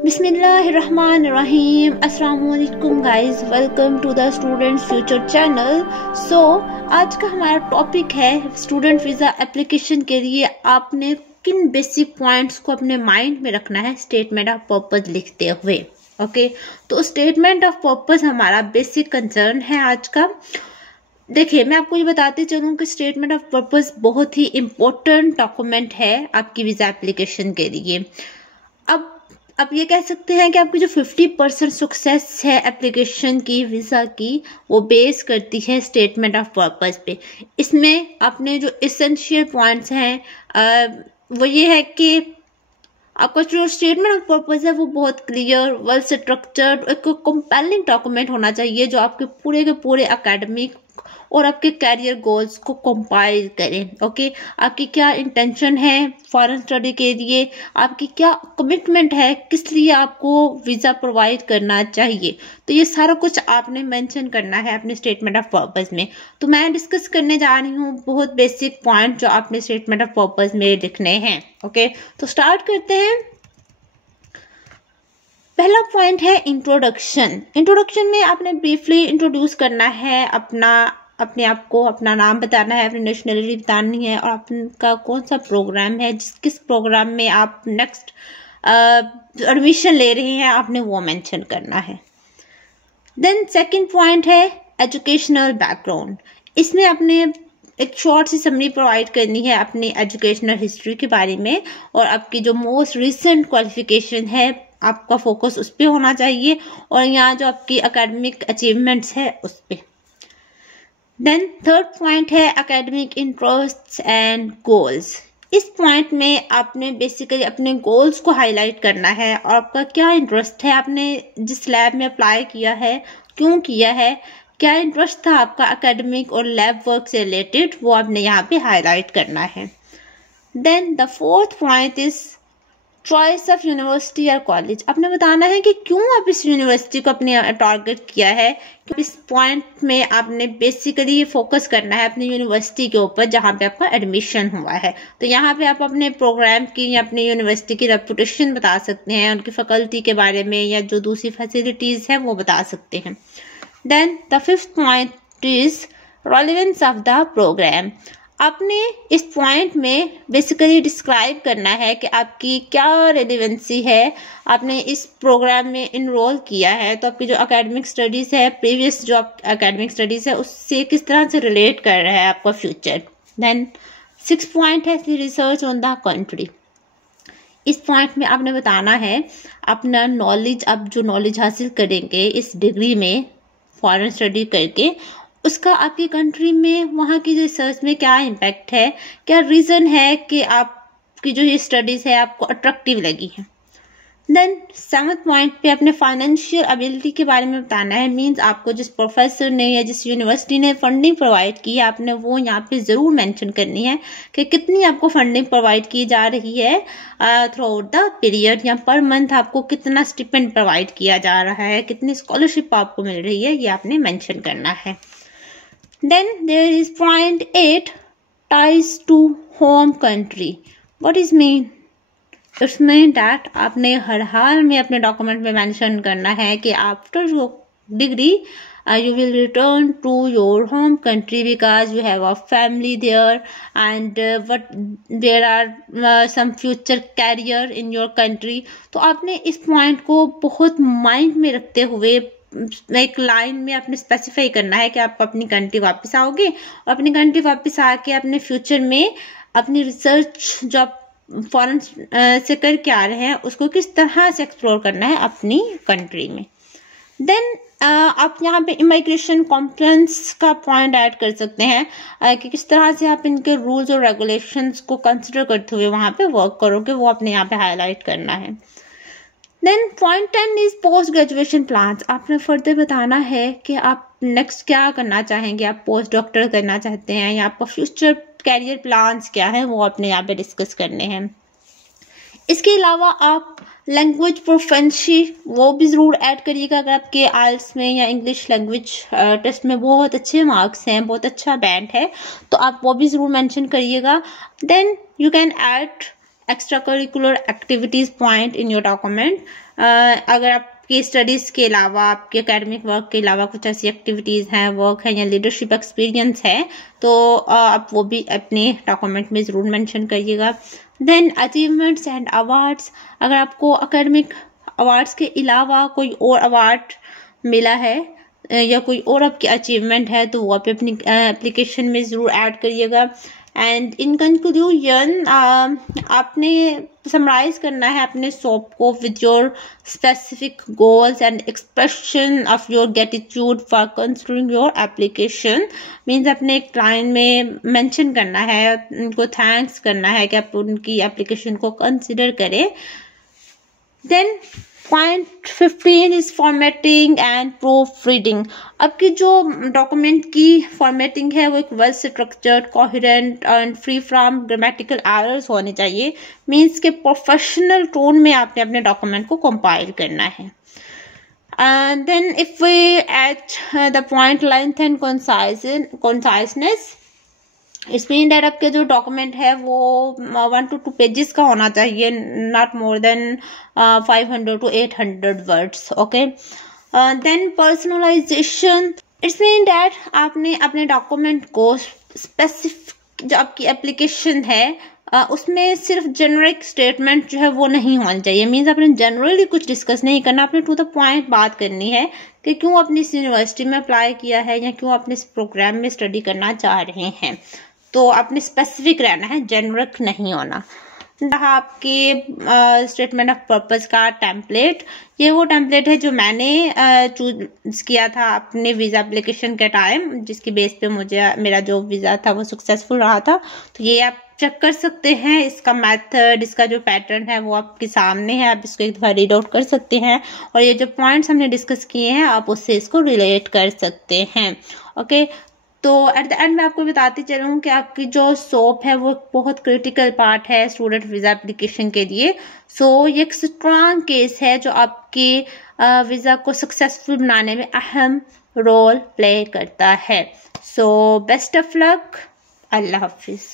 बिस्मिल्लाहिर्रहमानिर्रहीम। अस्सलाम वालेकुम guys, welcome to the Students Future channel. आज का हमारा टॉपिक है स्टूडेंट वीज़ा एप्लीकेशन के लिए आपने किन बेसिक पॉइंट्स को अपने माइंड में रखना है स्टेटमेंट ऑफ पर्पस लिखते हुए। ओके, तो स्टेटमेंट ऑफ पर्पस हमारा बेसिक कंसर्न है आज का। देखिए, मैं आपको ये बताते चलूँ कि स्टेटमेंट ऑफ पर्पस बहुत ही इम्पोर्टेंट डॉक्यूमेंट है आपकी वीज़ा एप्लीकेशन के लिए। अब ये कह सकते हैं कि आपकी जो 50% सक्सेस है एप्लीकेशन की वीज़ा की, वो बेस करती है स्टेटमेंट ऑफ पर्पस पे। इसमें अपने जो इसेंशियल पॉइंट्स हैं वो ये है कि आपका जो स्टेटमेंट ऑफ पर्पस है वो बहुत क्लियर, वेल स्ट्रक्चर्ड, एक कंपेलिंग डॉक्यूमेंट होना चाहिए जो आपके पूरे के पूरे एकेडमिक और आपके कैरियर गोल्स को कंपाइल करें। ओके, आपकी क्या इंटेंशन है फॉरेन स्टडी के लिए, आपकी क्या कमिटमेंट है, किस लिए आपको वीज़ा प्रोवाइड करना चाहिए, तो ये सारा कुछ आपने मेंशन करना है अपने स्टेटमेंट ऑफ पर्पस में। तो मैं डिस्कस करने जा रही हूँ बहुत बेसिक पॉइंट जो आपने स्टेटमेंट ऑफ पर्पस में लिखने हैं। ओके, तो स्टार्ट करते हैं। पहला पॉइंट है इंट्रोडक्शन। इंट्रोडक्शन में आपने ब्रीफली इंट्रोड्यूस करना है अपने आप को, अपना नाम बताना है, अपनी नेशनलिटी बतानी है और आपका कौन सा प्रोग्राम है, किस प्रोग्राम में आप नेक्स्ट एडमिशन ले रहे हैं, आपने वो मेंशन करना है। देन सेकंड पॉइंट है एजुकेशनल बैकग्राउंड। इसमें आपने एक शॉर्ट सी समरी प्रोवाइड करनी है अपनी एजुकेशनल हिस्ट्री के बारे में और आपकी जो मोस्ट रिसेंट क्वालिफिकेशन है आपका फोकस उस पर होना चाहिए और यहाँ जो आपकी एकेडमिक अचीवमेंट्स है उस पर। देन थर्ड पॉइंट है एकेडमिक इंटरेस्ट्स एंड गोल्स। इस पॉइंट में आपने बेसिकली अपने गोल्स को हाईलाइट करना है और आपका क्या इंटरेस्ट है, आपने जिस लैब में अप्लाई किया है क्यों किया है, क्या इंटरेस्ट था आपका एकेडमिक और लैब वर्क से रिलेटेड, वो आपने यहाँ पे हाईलाइट करना है। Then the fourth point is choice of university या कॉलेज। आपने बताना है कि क्यों आप इस यूनिवर्सिटी को अपने टारगेट किया है। इस पॉइंट में आपने बेसिकली फोकस करना है अपनी यूनिवर्सिटी के ऊपर जहाँ पे आपका एडमिशन हुआ है। तो यहाँ पे आप अपने प्रोग्राम की या अपनी यूनिवर्सिटी की रेपुटेशन बता सकते हैं, उनकी फैकल्टी के बारे में या जो दूसरी फैसिलिटीज़ है वो बता सकते हैं। Then the fifth point is relevance of the programme. आपने इस पॉइंट में बेसिकली डिस्क्राइब करना है कि आपकी क्या रेलेवेंसी है, आपने इस प्रोग्राम में इनरोल किया है तो आपकी जो एकेडमिक स्टडीज़ है, प्रीवियस जो एकेडमिक स्टडीज़ है उससे किस तरह से रिलेट कर रहा है आपका फ्यूचर। देन सिक्स पॉइंट है रिसर्च ऑन द कंट्री। इस पॉइंट में आपने बताना है अपना नॉलेज, आप जो नॉलेज हासिल करेंगे इस डिग्री में फॉरेन स्टडी करके, उसका आपकी कंट्री में वहाँ की रिसर्च में क्या इम्पैक्ट है, क्या रीज़न है कि आपकी जो ये स्टडीज़ है आपको अट्रैक्टिव लगी है। देन सेवंथ पॉइंट पे अपने फाइनेंशियल एबिलिटी के बारे में बताना है। मींस आपको जिस प्रोफेसर ने या जिस यूनिवर्सिटी ने फंडिंग प्रोवाइड की है आपने वो यहाँ पे ज़रूर मेंशन करनी है कि कितनी आपको फंडिंग प्रोवाइड की जा रही है थ्रू आउट द पीरियड, या पर मंथ आपको कितना स्टिपेंड प्रोवाइड किया जा रहा है, कितनी स्कॉलरशिप आपको मिल रही है, ये आपने मैंशन करना है। Then there is point 8 ties to home country. What is mean? It's mean that आपने हर हाल में अपने डॉक्यूमेंट में मेंशन करना है कि after your degree you will return to your home country because you have a family there and what there are some future career in your country. तो आपने इस पॉइंट को बहुत माइंड में रखते हुए एक लाइन में आपने स्पेसिफाई करना है कि आप अपनी कंट्री वापस आओगे और अपनी कंट्री वापस आके अपने फ्यूचर में अपनी रिसर्च जो आप फॉरेन से करके आ रहे हैं उसको किस तरह से एक्सप्लोर करना है अपनी कंट्री में। देन आप यहाँ पे इमिग्रेशन कॉम्प्लायंस का पॉइंट ऐड कर सकते हैं कि किस तरह से आप इनके रूल्स और रेगुलेशंस को कंसिडर करते हुए वहाँ पे वर्क करोगे, वो आपने यहाँ पे हाईलाइट करना है। Then point 10 is post graduation plans. आपने फर्दर बताना है कि आप नेक्स्ट क्या करना चाहेंगे, आप पोस्ट डॉक्टर करना चाहते हैं या आपका फ्यूचर कैरियर प्लान्स क्या है, वो आपने यहाँ पे डिस्कस करने हैं। इसके अलावा आप लैंग्वेज प्रोफेंसी वो भी ज़रूर ऐड करिएगा। अगर आपके आइल्स में या इंग्लिश लैंग्वेज टेस्ट में बहुत अच्छे मार्क्स हैं, बहुत अच्छा बैंड है, तो आप वो भी ज़रूर मेंशन करिएगा। Then you can add extra curricular activities point in your document. अगर आपकी स्टडीज़ के अलावा, आपके एकेडमिक वर्क के अलावा कुछ ऐसी एक्टिविटीज़ हैं, वर्क है या लीडरशिप एक्सपीरियंस है, तो आप वो भी अपने डॉक्यूमेंट में ज़रूर मेंशन करिएगा। देन अचीवमेंट्स एंड अवार्ड्स, अगर आपको एकेडमिक अवार्ड्स के अलावा कोई और अवार्ड मिला है या कोई और आपकी अचीवमेंट है तो वो आप अपनी एप्लीकेशन में ज़रूर ऐड करिएगा। एंड इन कंक्लूजन आपने समराइज करना है अपने सोप को with your specific goals and expression of your gratitude for considering your application. Means अपने एक लाइन में मेंशन करना है, उनको थैंक्स करना है कि आप उनकी एप्लीकेशन को कंसिडर करें। Then point 15 is formatting and proof reading. आपकी जो डॉक्यूमेंट की फॉर्मेटिंग है वो एक well structured, coherent and free from grammatical errors होने चाहिए। मीन्स के प्रोफेशनल टोन में आपने अपने डॉक्यूमेंट को कंपाइल करना है। And then if we at the point length and conciseness, is mean that आपके जो डॉक्यूमेंट है वो 1 to 2 पेजेस का होना चाहिए, not more than 500 to 800 words. Okay, then personalisation, it's mean that आपने अपने डॉक्यूमेंट को स्पेसिफिक, जो आपकी एप्लीकेशन है उसमें सिर्फ जेनरिक स्टेटमेंट जो है वो नहीं होनी चाहिए। मीन्स आपने जनरली कुछ डिस्कस नहीं करना, आपने टू द पॉइंट बात करनी है कि क्यों आपने इस यूनिवर्सिटी में अप्लाई किया है या क्यों आपने इस प्रोग्राम में स्टडी करना चाह रहे हैं। तो आपने स्पेसिफिक रहना है, जेनरिक नहीं होना। आपके स्टेटमेंट ऑफ पर्पस का टेम्पलेट, ये वो टेम्पलेट है जो मैंने चूज किया था अपने वीज़ा एप्लीकेशन के टाइम, जिसकी बेस पे मेरा जो वीज़ा था वो सक्सेसफुल रहा था। तो ये आप चेक कर सकते हैं, इसका मेथड, इसका जो पैटर्न है वो आपके सामने है, आप इसको एक दफ़ा रीड आउट कर सकते हैं और ये जो पॉइंट्स हमने डिस्कस किए हैं आप उससे इसको रिलेट कर सकते हैं। ओके, तो एट द एंड मैं आपको बताती चलूँ कि आपकी जो सोप है वो बहुत क्रिटिकल पार्ट है स्टूडेंट वीज़ा एप्लीकेशन के लिए। सो ये एक स्ट्रॉन्ग केस है जो आपके वीज़ा को सक्सेसफुल बनाने में अहम रोल प्ले करता है। सो बेस्ट ऑफ लक, अल्लाह हाफिज़।